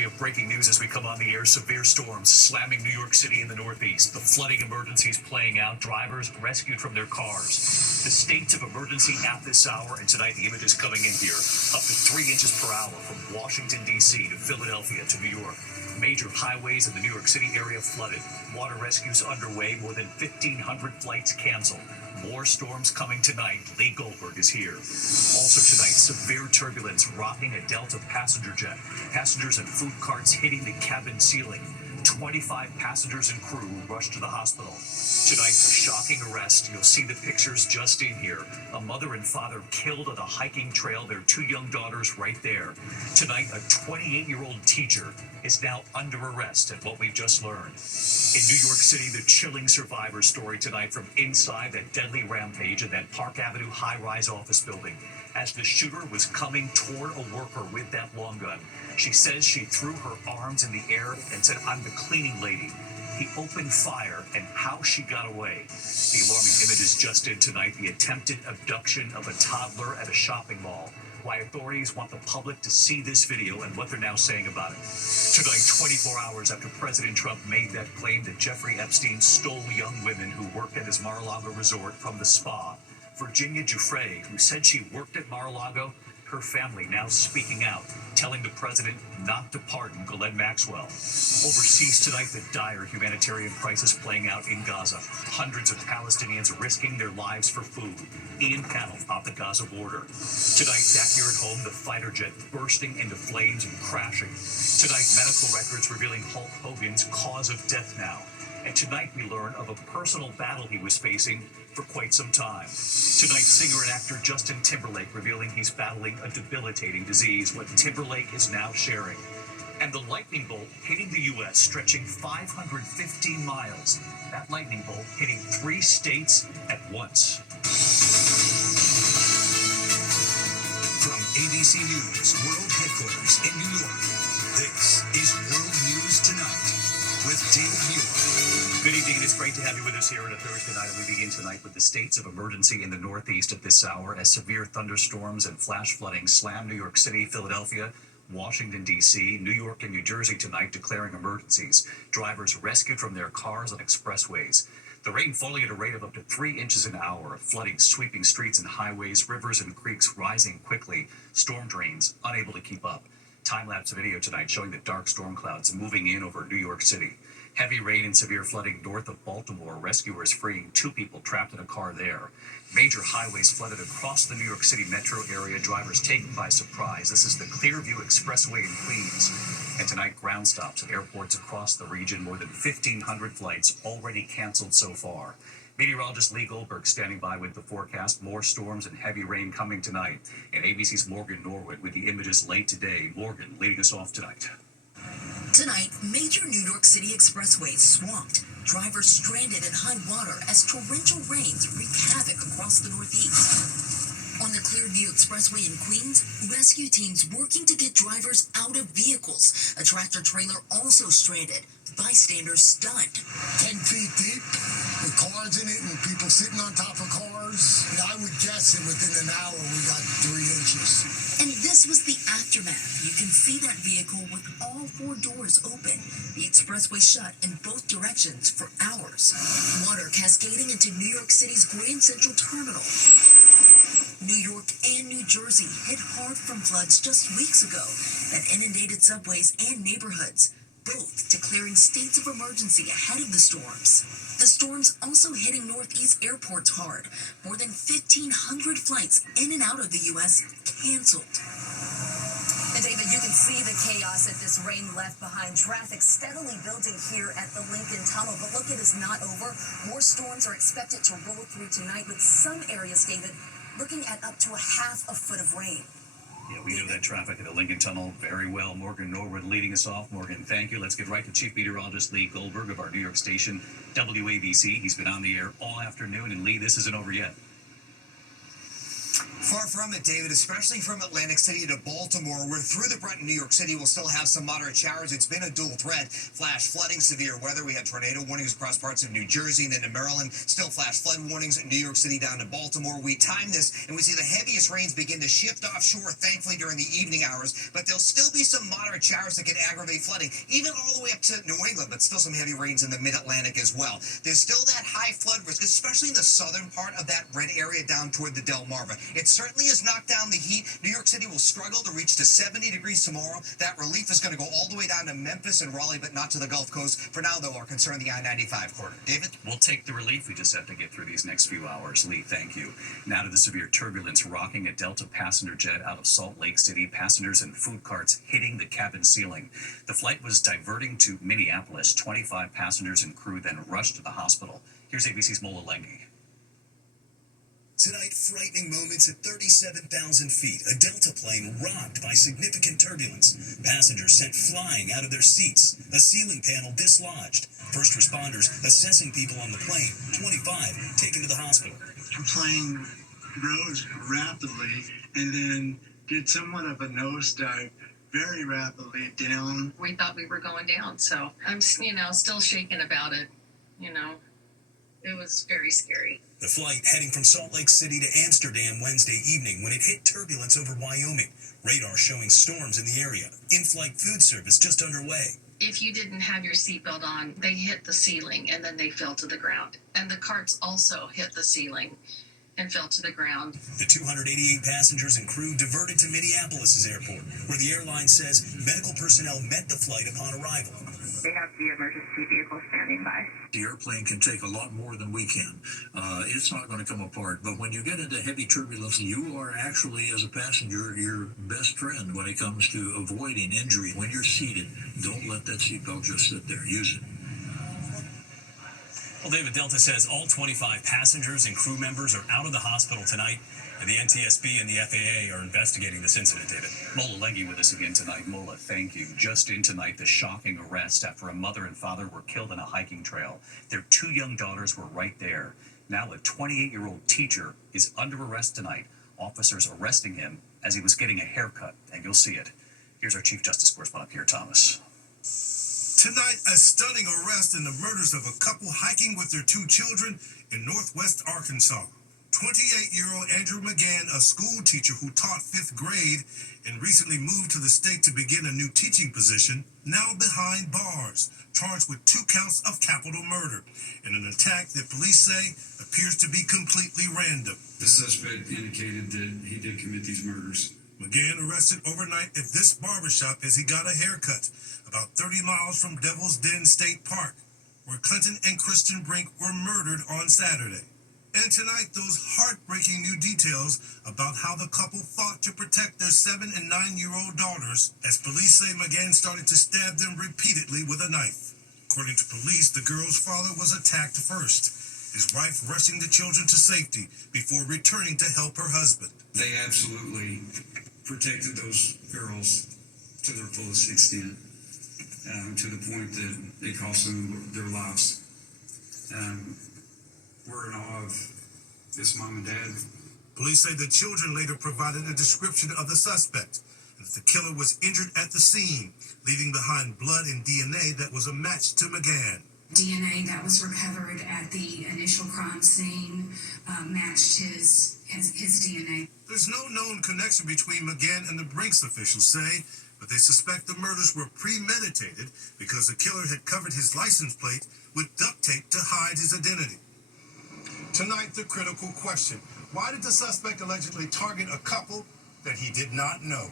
We have breaking news as we come on the air. Severe storms slamming New York City in the Northeast. The flooding emergencies playing out. Drivers rescued from their cars. The states of emergency at this hour. And tonight the images coming in here. Up to 3 inches per hour from Washington, D.C. to Philadelphia to New York. Major highways in the New York City area flooded. Water rescues underway. More than 1,500 flights canceled. More storms coming tonight. Lee Goldberg is here. Also tonight, severe turbulence rocking a Delta passenger jet. Passengers and food carts hitting the cabin ceiling. 25 passengers and crew rushed to the hospital. Tonight, the shocking arrest. You'll see the pictures just in here. A mother and father killed on a hiking trail. Their 2 young daughters right there. Tonight, a 28-year-old teacher is now under arrest at what we've just learned. In New York City, the chilling survivor story tonight from inside that deadly rampage in that Park Avenue high-rise office building. As the shooter was coming toward a worker with that long gun, she says she threw her arms in the air and said, "I'm the cleaning lady." He opened fire, and how she got away. The alarming images just in tonight, the attempted abduction of a toddler at a shopping mall. Why authorities want the public to see this video and what they're now saying about it. Tonight, 24 hours after President Trump made that claim that Jeffrey Epstein stole young women who worked at his Mar-a-Lago resort from the spa. Virginia Giuffre, who said she worked at Mar-a-Lago, her family now speaking out, telling the president not to pardon Ghislaine Maxwell. Overseas tonight, the dire humanitarian crisis playing out in Gaza. Hundreds of Palestinians risking their lives for food. Ian Cannell off the Gaza border. Tonight, back here at home, the fighter jet bursting into flames and crashing. Tonight, medical records revealing Hulk Hogan's cause of death now. And tonight we learn of a personal battle he was facing for quite some time. Tonight, singer and actor Justin Timberlake revealing he's battling a debilitating disease, what Timberlake is now sharing. And the lightning bolt hitting the U.S., stretching 515 miles. That lightning bolt hitting 3 states at once. From ABC News World Headquarters in New York, this is World News Tonight with David Muir. Good evening, and it's great to have you with us here on a Thursday night. We begin tonight with the states of emergency in the Northeast at this hour as severe thunderstorms and flash flooding slam New York City, Philadelphia, Washington, D.C., New York, and New Jersey tonight, declaring emergencies. Drivers rescued from their cars on expressways. The rain falling at a rate of up to 3 inches an hour, flooding sweeping streets and highways, rivers and creeks rising quickly, storm drains unable to keep up. Time-lapse video tonight showing the dark storm clouds moving in over New York City. Heavy rain and severe flooding north of Baltimore, rescuers freeing 2 people trapped in a car there. Major highways flooded across the New York City metro area, drivers taken by surprise. This is the Clearview Expressway in Queens. And tonight, ground stops at airports across the region. More than 1,500 flights already canceled so far. Meteorologist Lee Goldberg standing by with the forecast. More storms and heavy rain coming tonight. And ABC's Morgan Norwood with the images late today. Morgan leading us off tonight. Tonight, major New York City expressways swamped. Drivers stranded in high water as torrential rains wreak havoc across the Northeast. On the Clearview Expressway in Queens, rescue teams working to get drivers out of vehicles. A tractor trailer also stranded. Bystanders stunned. 10 feet deep, with cars in it and people sitting on top of cars. I would guess that within an hour we got 3 inches. And this was the aftermath. You can see that vehicle with all 4 doors open. The expressway shut in both directions for hours. Water cascading into New York City's Grand Central Terminal. New York and New Jersey hit hard from floods just weeks ago that inundated subways and neighborhoods, both declaring states of emergency ahead of the storms. The storms also hitting Northeast airports hard. More than 1,500 flights in and out of the U.S. canceled. And David, you can see the chaos that this rain left behind. Traffic steadily building here at the Lincoln Tunnel. But look, it is not over. More storms are expected to roll through tonight with some areas, David, looking at up to a half a foot of rain. Yeah, we know that traffic at the Lincoln Tunnel very well. Morgan Norwood leading us off. Morgan, thank you. Let's get right to Chief Meteorologist Lee Goldberg of our New York station, WABC. He's been on the air all afternoon. And Lee, this isn't over yet. Far from it, David, especially from Atlantic City to Baltimore. We're through the brunt in New York City. We'll still have some moderate showers. It's been a dual threat. Flash flooding, severe weather. We had tornado warnings across parts of New Jersey and into Maryland. Still flash flood warnings in New York City down to Baltimore. We time this, and we see the heaviest rains begin to shift offshore, thankfully, during the evening hours. But there'll still be some moderate showers that can aggravate flooding, even all the way up to New England, but still some heavy rains in the mid-Atlantic as well. There's still that high flood risk, especially in the southern part of that red area down toward the Delmarva. It certainly has knocked down the heat. New York City will struggle to reach to 70 degrees tomorrow. That relief is going to go all the way down to Memphis and Raleigh, but not to the Gulf Coast. For now, though, our concern the I-95 corridor. David? We'll take the relief. We just have to get through these next few hours. Lee, thank you. Now to the severe turbulence rocking a Delta passenger jet out of Salt Lake City. Passengers and food carts hitting the cabin ceiling. The flight was diverting to Minneapolis. 25 passengers and crew then rushed to the hospital. Here's ABC's Mola Lengi. Tonight, frightening moments at 37,000 feet. A Delta plane rocked by significant turbulence. Passengers sent flying out of their seats. A ceiling panel dislodged. First responders assessing people on the plane. 25 taken to the hospital. The plane rose rapidly and then did somewhat of a nosedive very rapidly down. We thought we were going down, so I'm, still shaken about it. It was very scary. The flight heading from Salt Lake City to Amsterdam Wednesday evening when it hit turbulence over Wyoming. Radar showing storms in the area. In-flight food service just underway. If you didn't have your seatbelt on, they hit the ceiling and then they fell to the ground. And the carts also hit the ceiling and fell to the ground. The 288 passengers and crew diverted to Minneapolis' airport, where the airline says medical personnel met the flight upon arrival. They have the emergency vehicle standing by. The airplane can take a lot more than we can. It's not going to come apart. But when you get into heavy turbulence, you are actually, as a passenger, your best friend when it comes to avoiding injury. When you're seated, don't let that seatbelt just sit there. Use it. Well, David, Delta says all 25 passengers and crew members are out of the hospital tonight, and the NTSB and the FAA are investigating this incident, David. Mola Lengi with us again tonight. Mola, thank you. Just in tonight, the shocking arrest after a mother and father were killed on a hiking trail. Their 2 young daughters were right there. Now a 28-year-old teacher is under arrest tonight. Officers arresting him as he was getting a haircut, and you'll see it. Here's our Chief Justice correspondent, Pierre Thomas. Tonight, a stunning arrest in the murders of a couple hiking with their 2 children in northwest Arkansas. 28-year-old Andrew McGann, a school teacher who taught 5th grade and recently moved to the state to begin a new teaching position, now behind bars, charged with 2 counts of capital murder in an attack that police say appears to be completely random. The suspect indicated that he did commit these murders. McGann arrested overnight at this barbershop as he got a haircut about 30 miles from Devil's Den State Park, where Clinton and Christian Brink were murdered on Saturday. And tonight, those heartbreaking new details about how the couple fought to protect their 7- and 9-year-old daughters, as police say McGann started to stab them repeatedly with a knife. According to police, the girl's father was attacked first, his wife rushing the children to safety before returning to help her husband. They absolutely protected those girls to their fullest extent, to the point that it cost them their lives. We're in awe of this mom and dad. Police say the children later provided a description of the suspect, and that the killer was injured at the scene, leaving behind blood and DNA that was a match to McGann. DNA that was recovered at the initial crime scene matched his DNA. There's no known connection between McGann and the Brinks, officials say, but they suspect the murders were premeditated because the killer had covered his license plate with duct tape to hide his identity. Tonight, the critical question: why did the suspect allegedly target a couple that he did not know?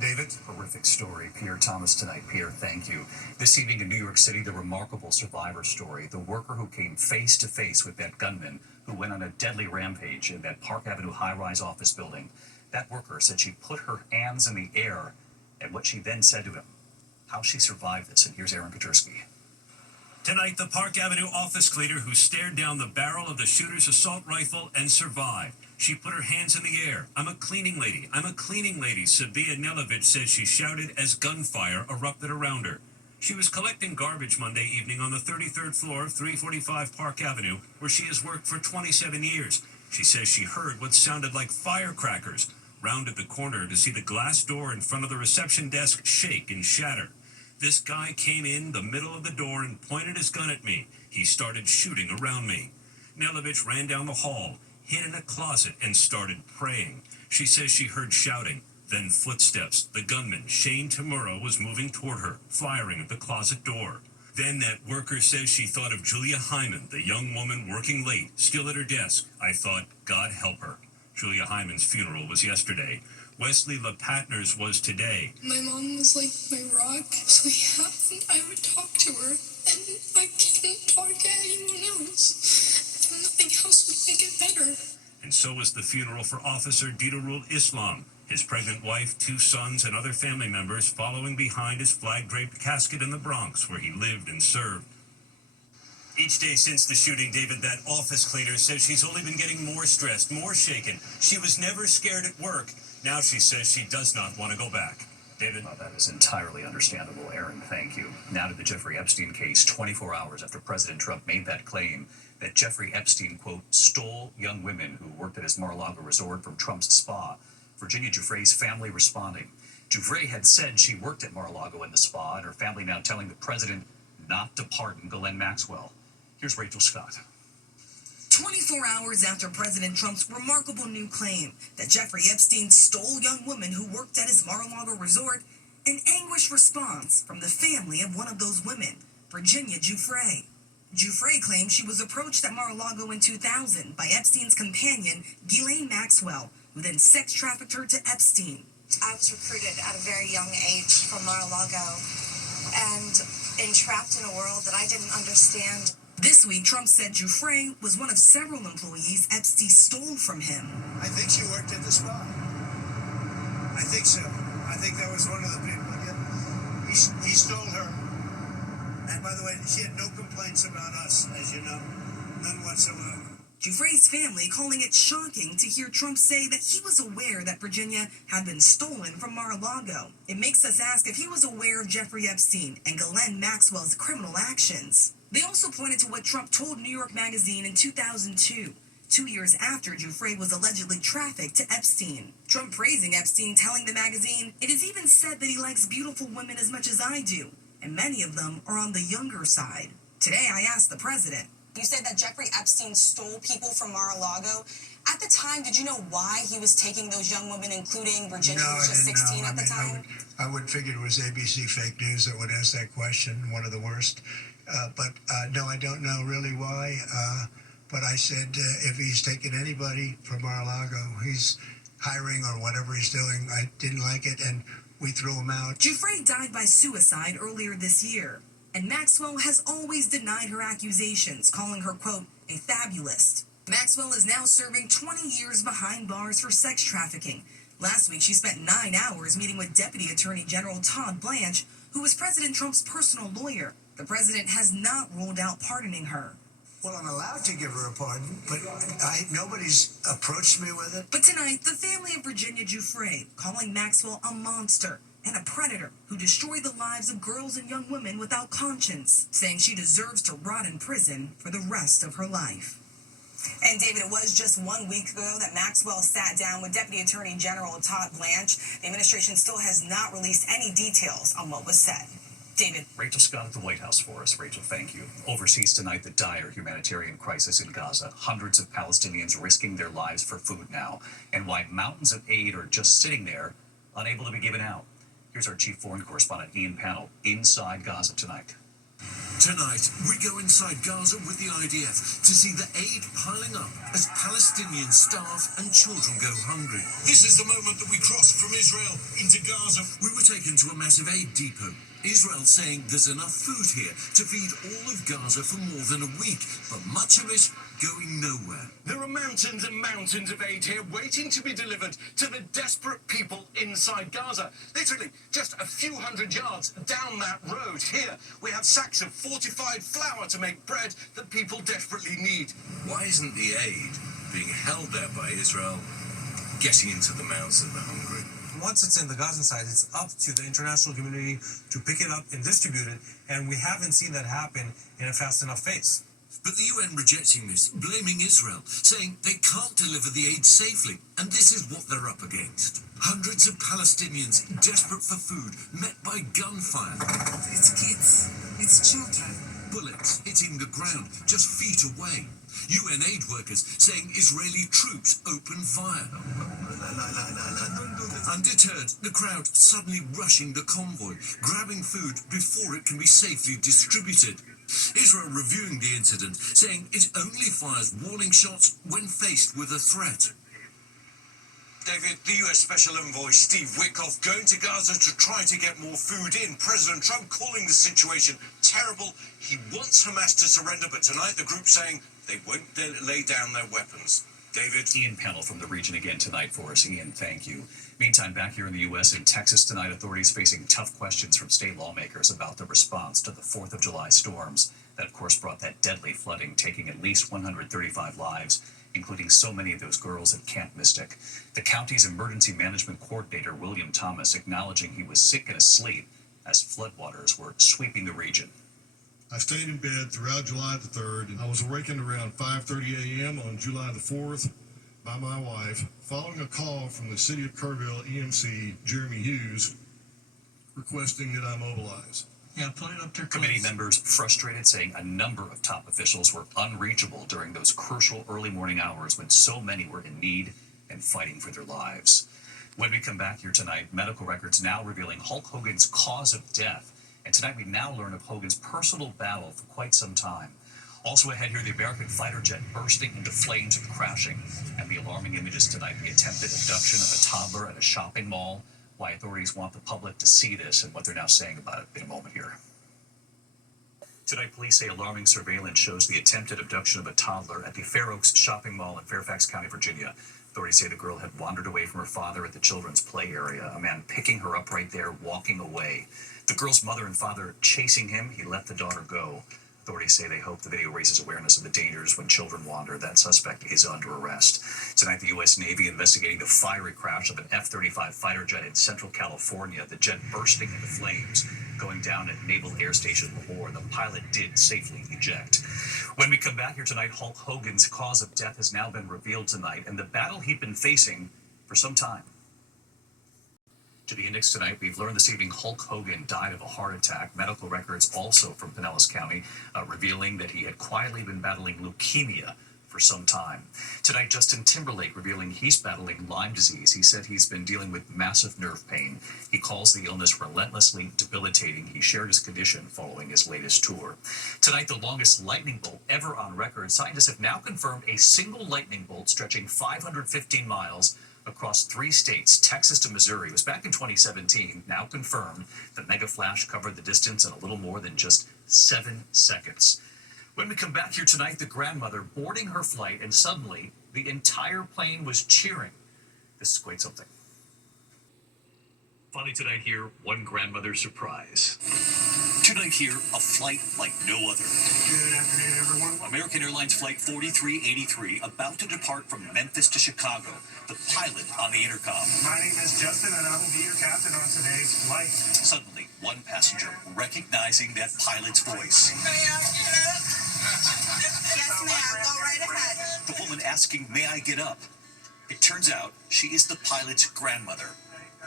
David? Horrific story. Pierre Thomas tonight. Pierre, thank you. This evening in New York City, the remarkable survivor story. The worker who came face to face with that gunman who went on a deadly rampage in that Park Avenue high-rise office building. That worker said she put her hands in the air at what she then said to him. How she survived this. And here's Aaron Katursky. Tonight, the Park Avenue office cleaner who stared down the barrel of the shooter's assault rifle and survived. She put her hands in the air. I'm a cleaning lady. I'm a cleaning lady, Sabia Nelovich says she shouted as gunfire erupted around her. She was collecting garbage Monday evening on the 33rd floor of 345 Park Avenue, where she has worked for 27 years. She says she heard what sounded like firecrackers, rounded the corner to see the glass door in front of the reception desk shake and shatter. This guy came in the middle of the door and pointed his gun at me. He started shooting around me. Nelovich ran down the hall, hid in a closet, and started praying. She says she heard shouting, then footsteps. The gunman, Shane Tamura, was moving toward her, firing at the closet door. Then that worker says she thought of Julia Hyman, the young woman working late, still at her desk. I thought, God help her. Julia Hyman's funeral was yesterday. Wesley LePatner's was today. My mom was like my rock, so I would talk to her, and I couldn't talk to anyone else. And nothing else would make it better. And so was the funeral for Officer Didarul Islam, his pregnant wife, 2 sons, and other family members following behind his flag-draped casket in the Bronx, where he lived and served. Each day since the shooting, David, that office cleaner says she's only been getting more stressed, more shaken. She was never scared at work. Now she says she does not want to go back. David? Well, that is entirely understandable, Aaron. Thank you. Now to the Jeffrey Epstein case, 24 hours after President Trump made that claim that Jeffrey Epstein, quote, stole young women who worked at his Mar-a-Lago resort from Trump's spa. Virginia Giuffre's family responding. Giuffre had said she worked at Mar-a-Lago in the spa, and her family now telling the president not to pardon Ghislaine Maxwell. Here's Rachel Scott. 24 hours after President Trump's remarkable new claim that Jeffrey Epstein stole young women who worked at his Mar-a-Lago resort, an anguished response from the family of one of those women, Virginia Giuffre. Giuffre claimed she was approached at Mar-a-Lago in 2000 by Epstein's companion, Ghislaine Maxwell, who then sex trafficked her to Epstein. I was recruited at a very young age from Mar-a-Lago and entrapped in a world that I didn't understand. This week, Trump said Giuffre was one of several employees Epstein stole from him. I think she worked at the spa. I think so. I think that was one of the people. He stole her. And by the way, she had no complaints about us, as you know. None whatsoever. Giuffre's family calling it shocking to hear Trump say that he was aware that Virginia had been stolen from Mar-a-Lago. It makes us ask if he was aware of Jeffrey Epstein and Ghislaine Maxwell's criminal actions. They also pointed to what Trump told New York Magazine in 2002, 2 years after Giuffre was allegedly trafficked to Epstein. Trump praising Epstein, telling the magazine, "It is even said that he likes beautiful women as much as I do, and many of them are on the younger side." Today, I asked the president. You said that Jeffrey Epstein stole people from Mar-a-Lago. At the time, did you know why he was taking those young women, including Virginia, who was just 16 at the time? I would figure it was ABC fake news that would ask that question, one of the worst. But no, I don't know really why. But I said if he's taking anybody from Mar-a-Lago, he's hiring or whatever he's doing. I didn't like it, and we threw him out. Giuffre died by suicide earlier this year, and Maxwell has always denied her accusations, calling her, quote, a fabulist. Maxwell is now serving 20 years behind bars for sex trafficking. Last week, she spent 9 hours meeting with Deputy Attorney General Todd Blanche, who was President Trump's personal lawyer. The president has not ruled out pardoning her. Well, I'm allowed to give her a pardon, but nobody's approached me with it. But tonight, the family of Virginia Giuffre calling Maxwell a monster and a predator who destroyed the lives of girls and young women without conscience, saying she deserves to rot in prison for the rest of her life. And David, it was just 1 week ago that Maxwell sat down with Deputy Attorney General Todd Blanche. The administration still has not released any details on what was said. David. Rachel Scott at the White House for us. Rachel, thank you. Overseas tonight, the dire humanitarian crisis in Gaza. Hundreds of Palestinians risking their lives for food now, and why mountains of aid are just sitting there, unable to be given out. Here's our chief foreign correspondent, Ian Pannell, inside Gaza tonight. Tonight, we go inside Gaza with the IDF to see the aid piling up as Palestinians starve and children go hungry. This is the moment that we crossed from Israel into Gaza. We were taken to a massive aid depot. Israel saying there's enough food here to feed all of Gaza for more than a week, but much of it going nowhere. There are mountains and mountains of aid here waiting to be delivered to the desperate people inside Gaza. Literally, just a few hundred yards down that road here, we have sacks of fortified flour to make bread that people desperately need. Why isn't the aid being held there by Israel getting into the mouths of the hungry? Once it's in the Gazan side, it's up to the international community to pick it up and distribute it, and we haven't seen that happen in a fast enough pace. But the UN rejecting this, blaming Israel, saying they can't deliver the aid safely, and this is what they're up against. Hundreds of Palestinians desperate for food, met by gunfire. It's kids. It's children. Bullets hitting the ground just feet away. UN aid workers saying Israeli troops open fire. Undeterred, the crowd suddenly rushing the convoy, grabbing food before it can be safely distributed. Israel reviewing the incident, saying it only fires warning shots when faced with a threat. David, the US Special Envoy Steve Witkoff going to Gaza to try to get more food in. President Trump calling the situation terrible. He wants Hamas to surrender, but tonight the group saying they won't lay down their weapons. David? Ian Pennell from the region again tonight for us. Ian, thank you. Meantime, back here in the U.S. in Texas tonight, authorities facing tough questions from state lawmakers about the response to the 4th of July storms that, of course, brought that deadly flooding, taking at least 135 lives, including so many of those girls at Camp Mystic. The county's emergency management coordinator, William Thomas, acknowledging he was sick and asleep as floodwaters were sweeping the region. I stayed in bed throughout July the 3rd, and I was awakened around 5:30 a.m. on July the 4th by my wife, following a call from the City of Kerrville EMC, Jeremy Hughes, requesting that I mobilize. Yeah, put it up there. Committee members frustrated, saying a number of top officials were unreachable during those crucial early morning hours when so many were in need and fighting for their lives. When we come back here tonight, medical records now revealing Hulk Hogan's cause of death. And tonight we now learn of Hogan's personal battle for quite some time. Also ahead here, the American fighter jet bursting into flames and crashing. And the alarming images tonight, the attempted abduction of a toddler at a shopping mall. Why authorities want the public to see this and what they're now saying about it in a moment here. Tonight, police say alarming surveillance shows the attempted abduction of a toddler at the Fair Oaks shopping mall in Fairfax County, Virginia. Authorities say the girl had wandered away from her father at the children's play area. A man picking her up right there, walking away. The girl's mother and father chasing him. He let the daughter go. Authorities say they hope the video raises awareness of the dangers when children wander. That suspect is under arrest. Tonight, the U.S. Navy investigating the fiery crash of an F-35 fighter jet in Central California. The jet bursting into flames, going down at Naval Air Station Lahore. The pilot did safely eject. When we come back here tonight, Hulk Hogan's cause of death has now been revealed tonight, and the battle he'd been facing for some time. To the index tonight, we've learned this evening Hulk Hogan died of a heart attack. Medical records also from Pinellas County revealing that he had quietly been battling leukemia for some time. Tonight, Justin Timberlake revealing he's battling Lyme disease. He said he's been dealing with massive nerve pain. He calls the illness relentlessly debilitating. He shared his condition following his latest tour. Tonight, the longest lightning bolt ever on record. Scientists have now confirmed a single lightning bolt stretching 515 miles across 3 states, Texas to Missouri. It was back in 2017, now confirmed. The mega flash covered the distance in a little more than just 7 seconds. When we come back here tonight, the grandmother boarding her flight, and suddenly the entire plane was cheering. This is quite something. Finally tonight here, one grandmother surprise. Tonight here, a flight like no other. Good afternoon, everyone. American Airlines Flight 4383 about to depart from Memphis to Chicago. The pilot on the intercom. My name is Justin, and I will be your captain on today's flight. Suddenly, one passenger recognizing that pilot's voice. Yes, ma'am. Go right ahead. The woman asking, "May I get up?" It turns out she is the pilot's grandmother,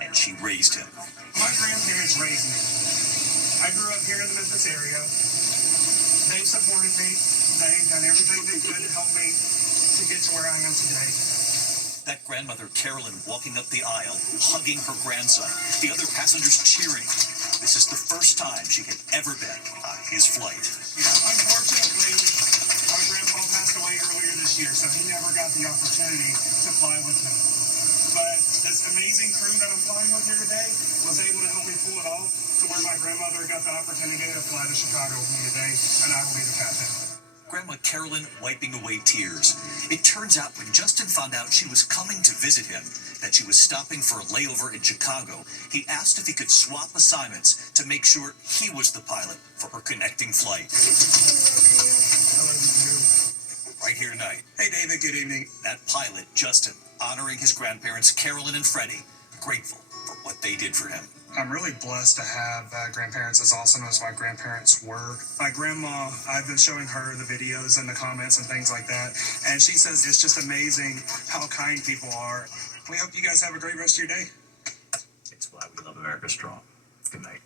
and she raised him. My grandparents raised me. I grew up here in the Memphis area. They've supported me. They've done everything they could to help me to get to where I am today. That grandmother, Carolyn, walking up the aisle, hugging her grandson. The other passengers cheering. This is the first time she had ever been on his flight. Unfortunately, my grandpa passed away earlier this year, so he never got the opportunity to fly with me. But this amazing crew that I'm flying with here today was able to help me pull it off to where my grandmother got the opportunity to fly to Chicago with me today, and I will be the captain. Grandma Carolyn wiping away tears. It turns out when Justin found out she was coming to visit him, that she was stopping for a layover in Chicago, he asked if he could swap assignments to make sure he was the pilot for her connecting flight. Right here tonight. Hey, David, good evening. That pilot, Justin, honoring his grandparents, Carolyn and Freddie, grateful for what they did for him. I'm really blessed to have grandparents as awesome as my grandparents were. My grandma, I've been showing her the videos and the comments and things like that, and she says it's just amazing how kind people are. We hope you guys have a great rest of your day. It's why we love America Strong. Good night.